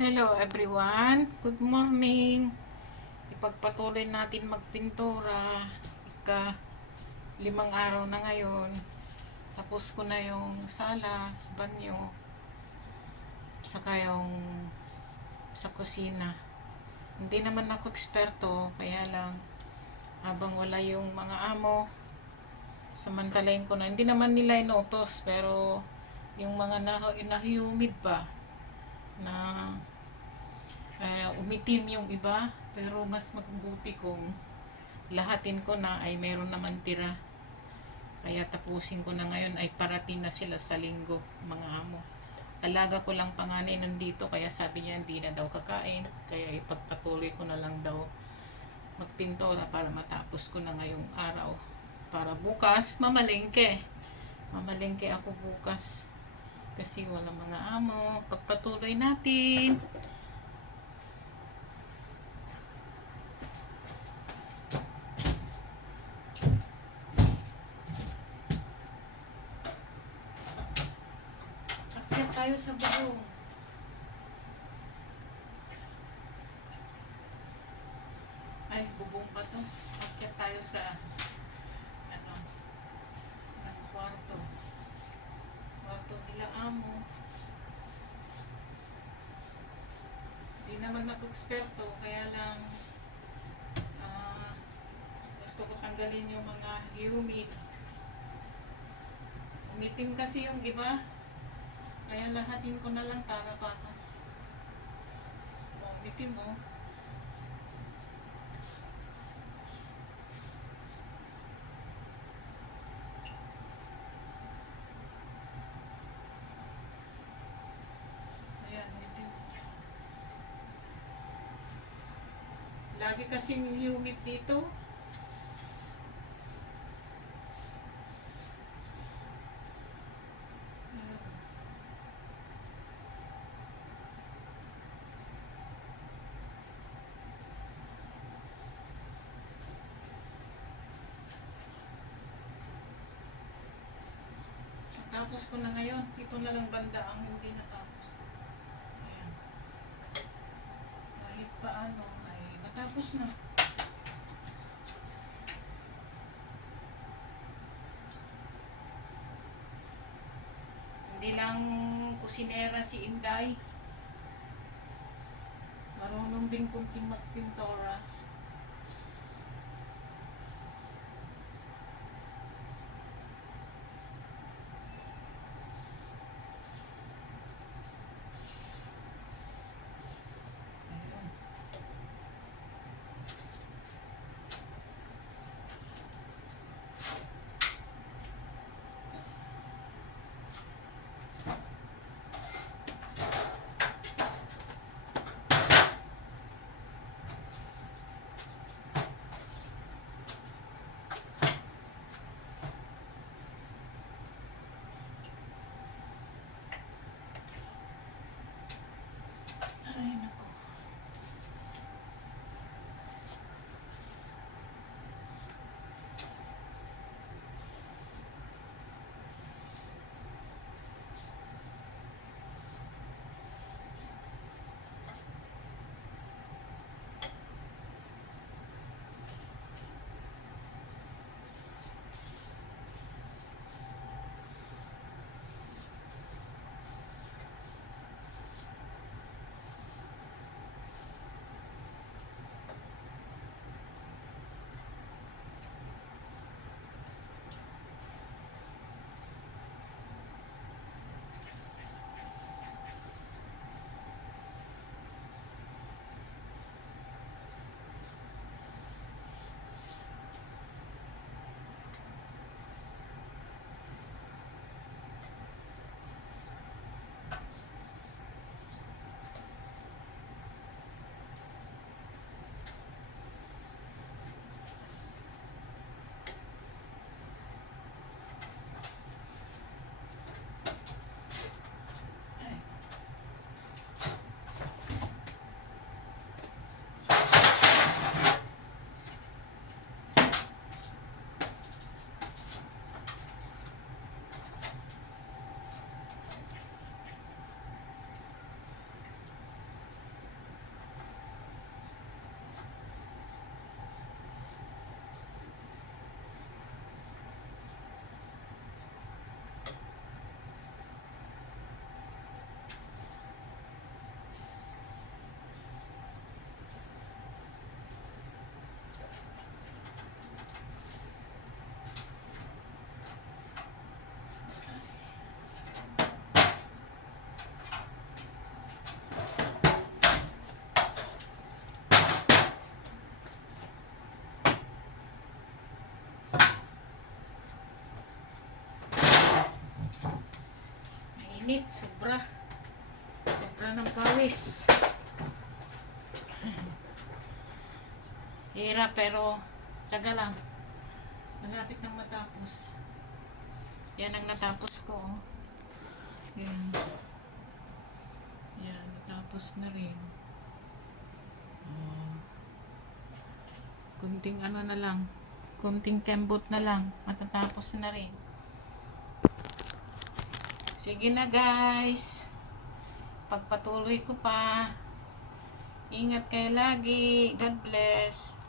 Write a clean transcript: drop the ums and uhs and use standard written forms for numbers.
Hello everyone, good morning. Ipagpatuloy natin magpintura. Ika limang araw na ngayon. Tapos ko na yung salas, banyo, saka yung sa kusina. Hindi naman ako eksperto, kaya lang habang wala yung mga amo, samantalayin ko na. Hindi naman nila inutos, pero yung mga na-humid ba na umitim yung iba, pero mas mabuti kung lahatin ko na ay meron naman tira. Kaya tapusin ko na ngayon ay parating na sila sa linggo, mga amo. Alaga ko lang panganay nandito, kaya sabi niya hindi na daw kakain. Kaya ipagpatuloy ko na lang daw magpintora para matapos ko na ngayong araw. Para bukas, mamalengke. Mamalengke ako bukas. Kasi wala mga amo. Pagpatuloy natin. Akyat tayo sa bubong. Ay, bubong pa to. Akyat tayo sa ano, ng kwarto. Kwarto nila amo. Hindi naman ako eksperto, kaya lang ah, gusto ko tanggalin yung mga humid. Umitim kasi yung iba, kaya lahatin ko na lang para patas. Umitim mo. Ayan, umitim. Lagi kasing humid dito. Tapos ko na ngayon. Ito na lang banda ang hindi natapos. Ayan. Kahit paano ay natapos na. Hindi lang kusinera si Inday. Marunong din kunting magpintora. Ayun. init, sobra. Sobra ng pawis. Hirap pero tiyaga lang. Malapit nang matapos. Yan ang natapos ko. Oh. Yan. Yan, natapos na rin. Oh. Kunting ano na lang. Kunting kembot na lang. Matatapos na rin. Sige na guys. Pagpatuloy ko pa. Ingat kayo lagi. God bless.